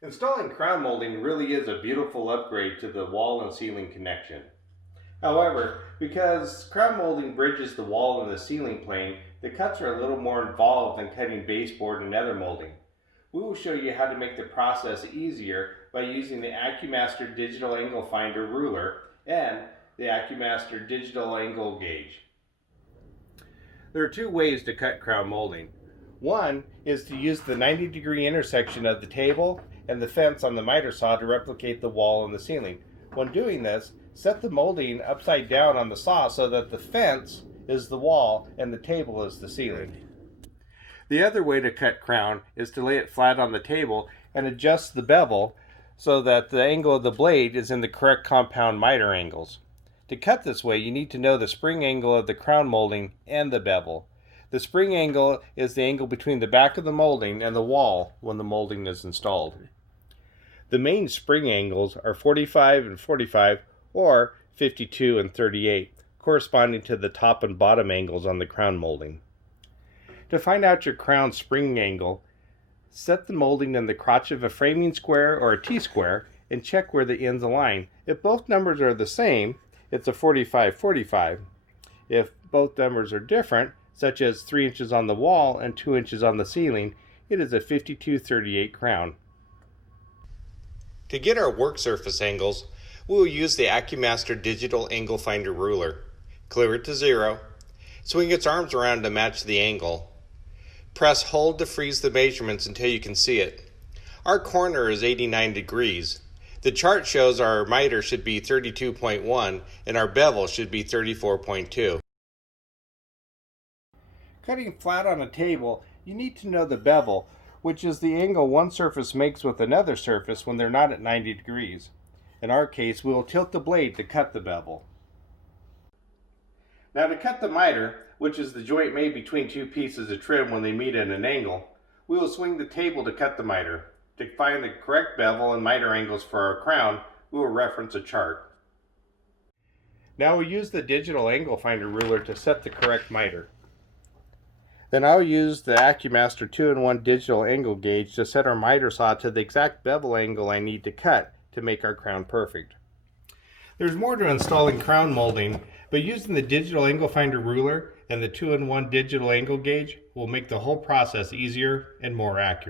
Installing crown molding really is a beautiful upgrade to the wall and ceiling connection. However, because crown molding bridges the wall and the ceiling plane, the cuts are a little more involved than cutting baseboard and other molding. We will show you how to make the process easier by using the Accumaster digital angle finder ruler and the Accumaster digital angle gauge. There are two ways to cut crown molding. One is to use the 90-degree intersection of the table and the fence on the miter saw to replicate the wall and the ceiling. When doing this, set the molding upside down on the saw so that the fence is the wall and the table is the ceiling. The other way to cut crown is to lay it flat on the table and adjust the bevel so that the angle of the blade is in the correct compound miter angles. To cut this way, you need to know the spring angle of the crown molding and the bevel. The spring angle is the angle between the back of the molding and the wall when the molding is installed. The main spring angles are 45 and 45 or 52 and 38, corresponding to the top and bottom angles on the crown molding. To find out your crown spring angle, set the molding in the crotch of a framing square or a T-square and check where the ends align. If both numbers are the same, it's a 45-45. If both numbers are different, such as 3 inches on the wall and 2 inches on the ceiling, it is a 52-38 crown. To get our work surface angles, we will use the Accumaster digital angle finder ruler. Clear it to 0. Swing its arms around to match the angle. Press hold to freeze the measurements until you can see it. Our corner is 89 degrees. The chart shows our miter should be 32.1 and our bevel should be 34.2. Cutting flat on a table, you need to know the bevel, which is the angle one surface makes with another surface when they're not at 90 degrees. In our case, we will tilt the blade to cut the bevel. Now to cut the miter, which is the joint made between two pieces of trim when they meet at an angle, we will swing the table to cut the miter. To find the correct bevel and miter angles for our crown, we will reference a chart. Now we'll use the digital angle finder ruler to set the correct miter. Then I'll use the Accumaster 2-in-1 digital angle gauge to set our miter saw to the exact bevel angle I need to cut to make our crown perfect. There's more to installing crown molding, but using the digital angle finder ruler and the 2-in-1 digital angle gauge will make the whole process easier and more accurate.